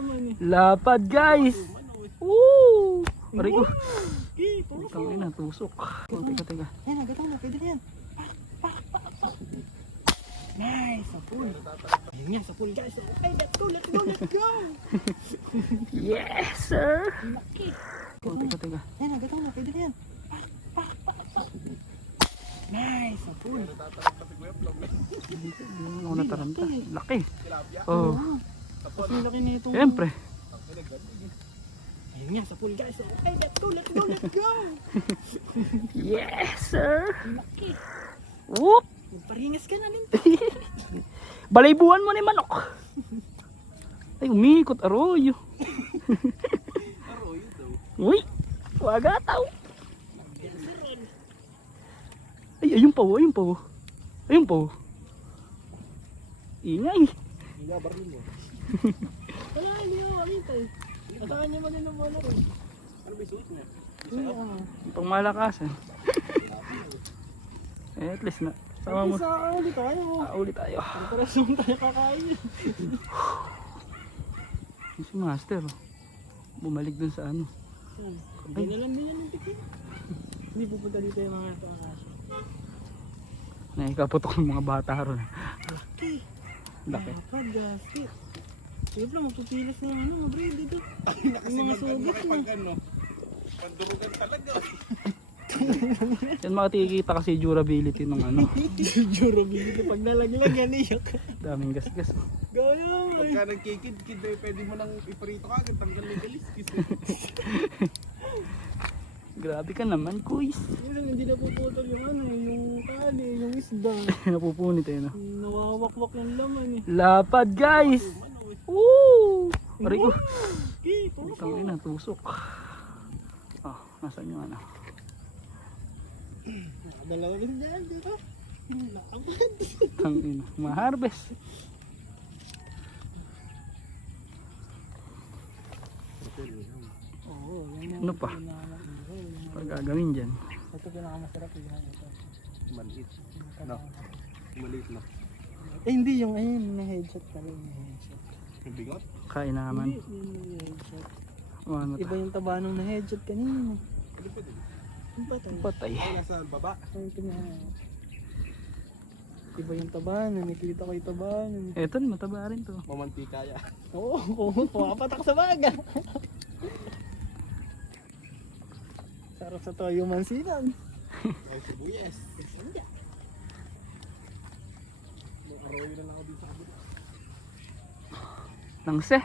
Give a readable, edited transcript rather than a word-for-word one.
laman eh. Lapad guys. Woo! Aray ko. Putang ina, tusok. Teka. Ayan, nagatang na. Pwede na yan. Nice, sa pool. Ayun nga, sa pool guys. Okay, let's go. Yes sir. Laki. Teka. Ayan, nagatang na. Pwede na yan. Nice, sa pool. Ano nataranta? Laki. Oh. Tapos yung laki na ito. Siyempre. Ayun nga, sa pool guys. Okay, let's go. Yes sir. Laki. Whoop. Magparingas ka na rin. Balaybuan mo ni manok. Ay, umikot arroyo. Arroyo daw. Uy, wagataw. Ay, ayun pa. Ingay. Ilabarin mo. Wala, hindi ako makita eh. Asahan niya man yung manok eh. Ano ba yung suot niya? Pang malakasan. At least na. Sama mo. Ulit tayo. Ulit tayo. Parang naman tayo kakain. Si Master. Bumalik dun sa ano. Ay, nalang din yan ng tikin. Hindi pupunta dito yung mga pangaso. Naikaputok ng mga bata ron. Laki. Laki. Pag-gasket. Siyempre, magpupilas na ano, mabre dito. Yung mga sugat na. Pandurugan talaga. Yan makikita kasi durability ng ano. Durability pag nalaglagan iyak. Daming gasgas. Gaya. Pagka nagkikid-kid, pwede mo nang iparito ka agad. Tanggal na yung kaliskis. Grabe ka naman, kuys. Minsan hindi napuputol yung ano, yung kali, yung isda. Napupunit eh, no? Nawawakwak yung laman eh. Lapad, guys! Woo! Aray ko. Tusok. Putang ina, tusok. Oh, nasaan yung ano? Nakadalawa rin dyan dito. Nakapad. Putang ina, ma-harvest. Oo, yan yung Ano pa? Pag gagawin dyan. Ito pinakamasarap yung ito. Maliit. No. Maliit na. Eh hindi, yung ayun, may headshot pa rin. May headshot. Yung bigot? Kain naman. Hindi, yung may headshot. Ano Iba ta? yung taba nung na-headshot kanina. Pwede pa din. Yung patay. Patay. Ay, nasa baba. Iba yung taba na, nakita ko yung taba na. Eto, mataba rin to. Mamantika ya. Oo, pumapatak sa baga. Sarap sa toyo mansinan. Ay, sibuyas. May arroyo na lang ako dito sa kabila. Langse.